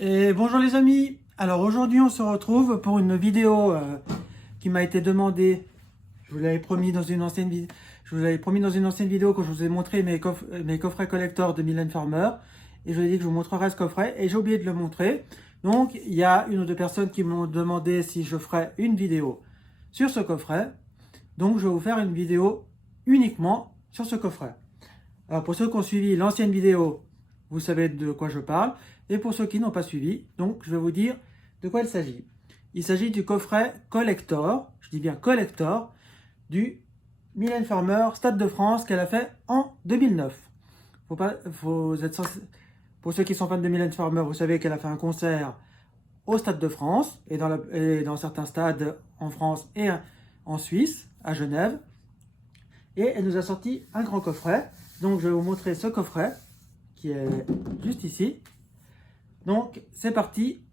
Et bonjour les amis. Alors aujourd'hui on se retrouve pour une vidéo qui m'a été demandée. Je vous l'avais promis dans une ancienne vidéo. Je vous l'avais promis dans une ancienne vidéo quand je vous ai montré mes coffrets collector de Mylène Farmer. Et je vous ai dit que je vous montrerai ce coffret et j'ai oublié de le montrer. Donc il y a une ou deux personnes qui m'ont demandé si je ferais une vidéo sur ce coffret. Donc je vais vous faire une vidéo uniquement sur ce coffret. Alors pour ceux qui ont suivi l'ancienne vidéo, vous savez de quoi je parle. Et pour ceux qui n'ont pas suivi, donc je vais vous dire de quoi il s'agit. Il s'agit du coffret collector, je dis bien collector, du Mylène Farmer Stade de France qu'elle a fait en 2009. Pour ceux qui sont fans de Mylène Farmer, vous savez qu'elle a fait un concert au Stade de France et dans certains stades en France et en Suisse, à Genève. Et elle nous a sorti un grand coffret. Donc je vais vous montrer ce coffret qui est juste ici. Donc c'est parti,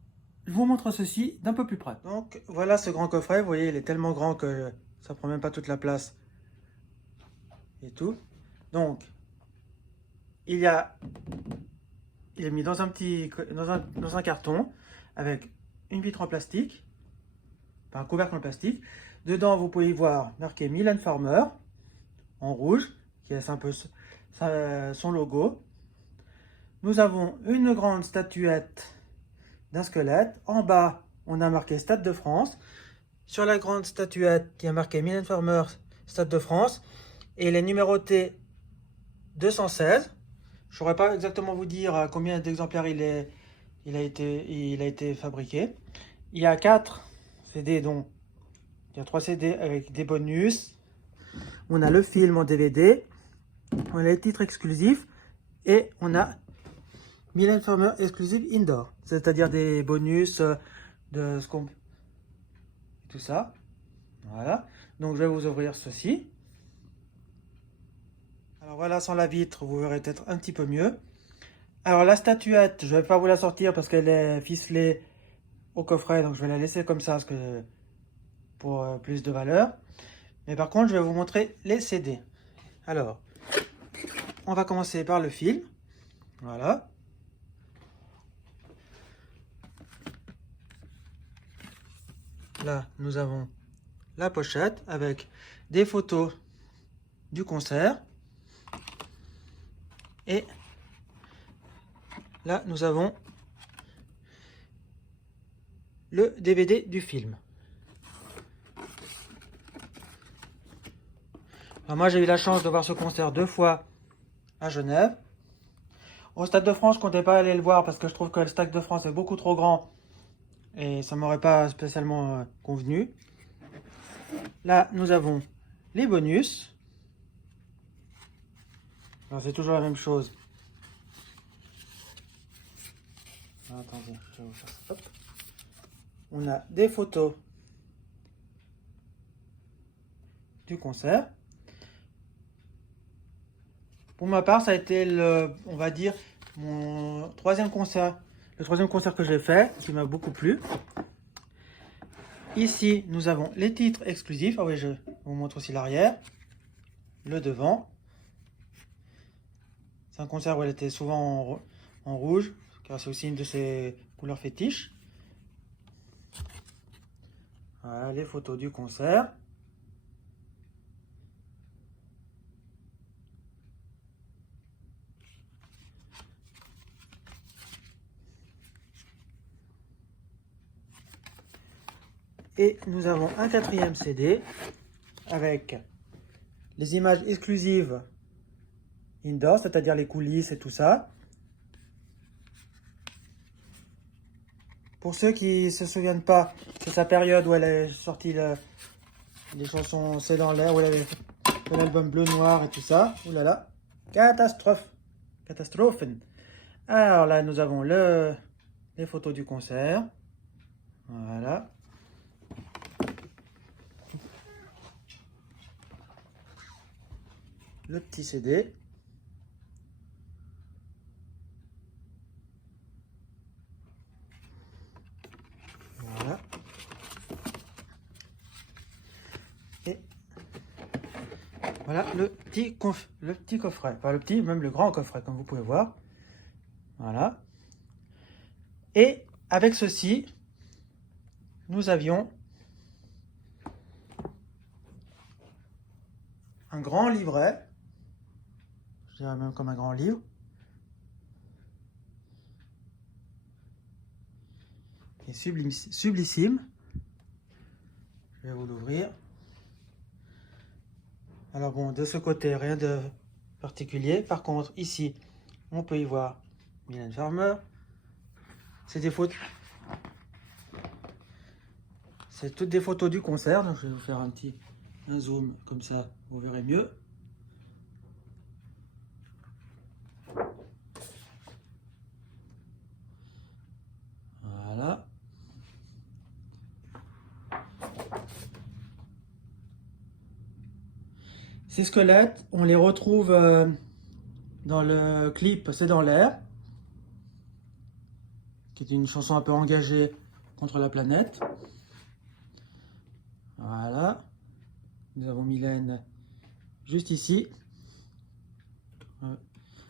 je vous montre ceci d'un peu plus près. Donc voilà ce grand coffret, vous voyez il est tellement grand que ça prend même pas toute la place et tout. Donc il est mis dans dans un carton avec une vitre en plastique, un couvercle en plastique. Dedans vous pouvez y voir marqué Mylène Farmer en rouge, qui est un peu son logo. Nous avons une grande statuette d'un squelette. En bas, on a marqué Stade de France. Sur la grande statuette qui a marqué Mylène Farmer Stade de France. Et elle est numérotée 216. Je ne saurais pas exactement vous dire combien d'exemplaires il a été fabriqué. Il y a 4 CD, donc il y a 3 CD avec des bonus. On a le film en DVD. On a les titres exclusifs. Et on a Mylène Farmer Exclusive Indoor. C'est-à-dire des bonus de ce qu'on... Tout ça. Voilà. Donc je vais vous ouvrir ceci. Alors voilà, sans la vitre, vous verrez peut-être un petit peu mieux. Alors la statuette, je ne vais pas vous la sortir parce qu'elle est ficelée au coffret, donc je vais la laisser comme ça parce que pour plus de valeur. Mais par contre, je vais vous montrer les CD. Alors, on va commencer par le film. Voilà. Là, nous avons la pochette avec des photos du concert. Et là, nous avons le DVD du film. Alors moi, j'ai eu la chance de voir ce concert 2 fois à Genève. Au Stade de France, je ne comptais pas aller le voir parce que je trouve que le Stade de France est beaucoup trop grand et ça ne m'aurait pas spécialement convenu. Là, nous avons les bonus. Alors, c'est toujours la même chose. Alors, attendez, je vais vous faire ça. Hop. On a des photos du concert. Pour ma part, ça a été on va dire, mon troisième concert. Le troisième concert que j'ai fait, qui m'a beaucoup plu. Ici, nous avons les titres exclusifs. Ah oui, je vous montre aussi l'arrière. Le devant. C'est un concert où elle était souvent en rouge, car c'est aussi une de ses couleurs fétiches. Voilà les photos du concert. Et nous avons un quatrième CD avec les images exclusives indoor, c'est-à-dire les coulisses et tout ça. Pour ceux qui ne se souviennent pas, c'est sa période où elle est sortie les chansons C'est dans l'air, où elle avait fait l'album Bleu Noir et tout ça. Ouh là là, catastrophe, catastrophe. Alors là, nous avons les photos du concert. Voilà. Le petit CD. Voilà. Et voilà le petit coffret. Enfin le petit, même le grand coffret, comme vous pouvez voir. Voilà. Et avec ceci, nous avions un grand livret, je dirais même comme un grand livre, qui est sublissime. Je vais vous l'ouvrir. Alors bon, de ce côté, rien de particulier. Par contre, ici, on peut y voir Mylène Farmer. C'est des photos. C'est toutes des photos du concert. Donc je vais vous faire un zoom comme ça, vous verrez mieux. Voilà. Ces squelettes, on les retrouve dans le clip C'est dans l'air, qui est une chanson un peu engagée contre la planète. Voilà. Nous avons Mylène juste ici.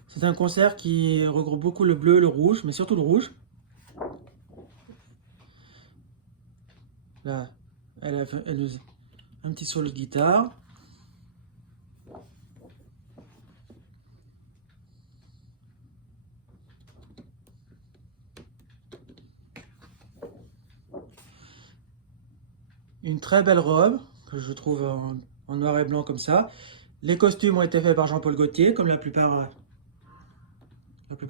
C'est un concert qui regroupe beaucoup le bleu, le rouge, mais surtout le rouge. Là, elle a un petit solo de guitare. Une très belle robe que je trouve en noir et blanc comme ça. Les costumes ont été faits par Jean-Paul Gaultier, comme la plupart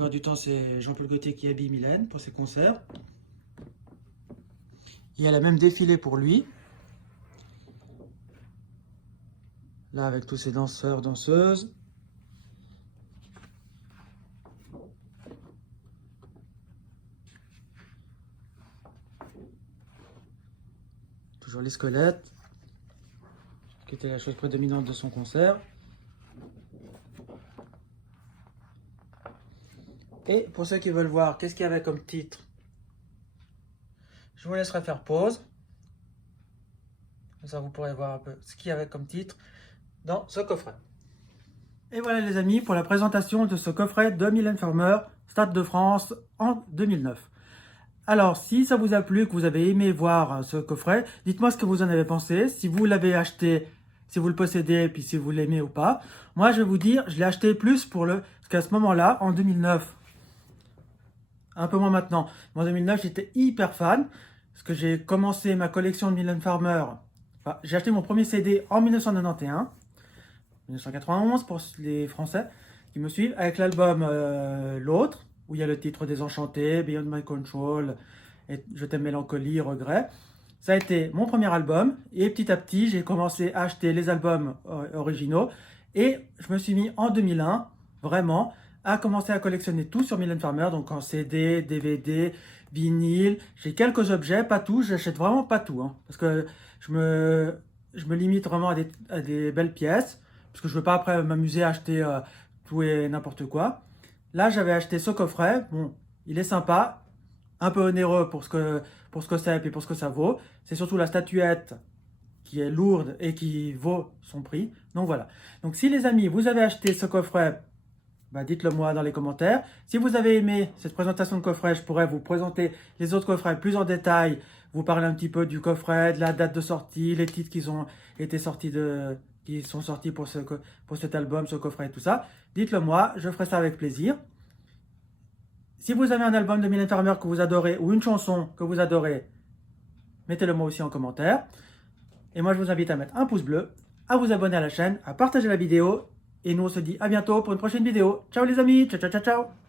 du temps c'est Jean-Paul Gaultier qui habille Mylène pour ses concerts. Et elle a même défilé pour lui. Là avec tous ces danseurs, danseuses. Toujours les squelettes, qui était la chose prédominante de son concert. Et pour ceux qui veulent voir qu'est-ce qu'il y avait comme titre, je vous laisserai faire pause. Comme ça vous pourrez voir un peu ce qu'il y avait comme titre dans ce coffret. Et voilà les amis pour la présentation de ce coffret de Mylène Farmer, Stade de France en 2009. Alors, si ça vous a plu, que vous avez aimé voir ce coffret, dites-moi ce que vous en avez pensé, si vous l'avez acheté, si vous le possédez, puis si vous l'aimez ou pas. Moi, je vais vous dire, je l'ai acheté plus parce qu'à ce moment-là, en 2009, un peu moins maintenant, mais en 2009, j'étais hyper fan, parce que j'ai commencé ma collection de Mylène Farmer, enfin, j'ai acheté mon premier CD en 1991, 1991 pour les Français qui me suivent, avec l'album L'Autre, où il y a le titre Désenchanté, Beyond My Control, et Je t'aime mélancolie, regret. Ça a été mon premier album, et petit à petit, j'ai commencé à acheter les albums originaux, et je me suis mis en 2001, vraiment, à commencer à collectionner tout sur Mylène Farmer, donc en CD, DVD, vinyle. J'ai quelques objets, pas tout, j'achète vraiment pas tout, hein, parce que je me limite vraiment à des belles pièces, parce que je veux pas après m'amuser à acheter tout et n'importe quoi. Là, j'avais acheté ce coffret. Bon, il est sympa, un peu onéreux pour ce que c'est et pour ce que ça vaut. C'est surtout la statuette qui est lourde et qui vaut son prix. Donc voilà. Donc si les amis, vous avez acheté ce coffret, bah, dites-le moi dans les commentaires. Si vous avez aimé cette présentation de coffret, je pourrais vous présenter les autres coffrets plus en détail, vous parler un petit peu du coffret, de la date de sortie, les titres qui ont été sortis qui sont sortis pour cet album, ce coffret et tout ça. Dites-le moi, je ferai ça avec plaisir. Si vous avez un album de Mylène Farmer que vous adorez ou une chanson que vous adorez, mettez-le moi aussi en commentaire. Et moi, je vous invite à mettre un pouce bleu, à vous abonner à la chaîne, à partager la vidéo. Et nous, on se dit à bientôt pour une prochaine vidéo. Ciao les amis, ciao ciao ciao ciao.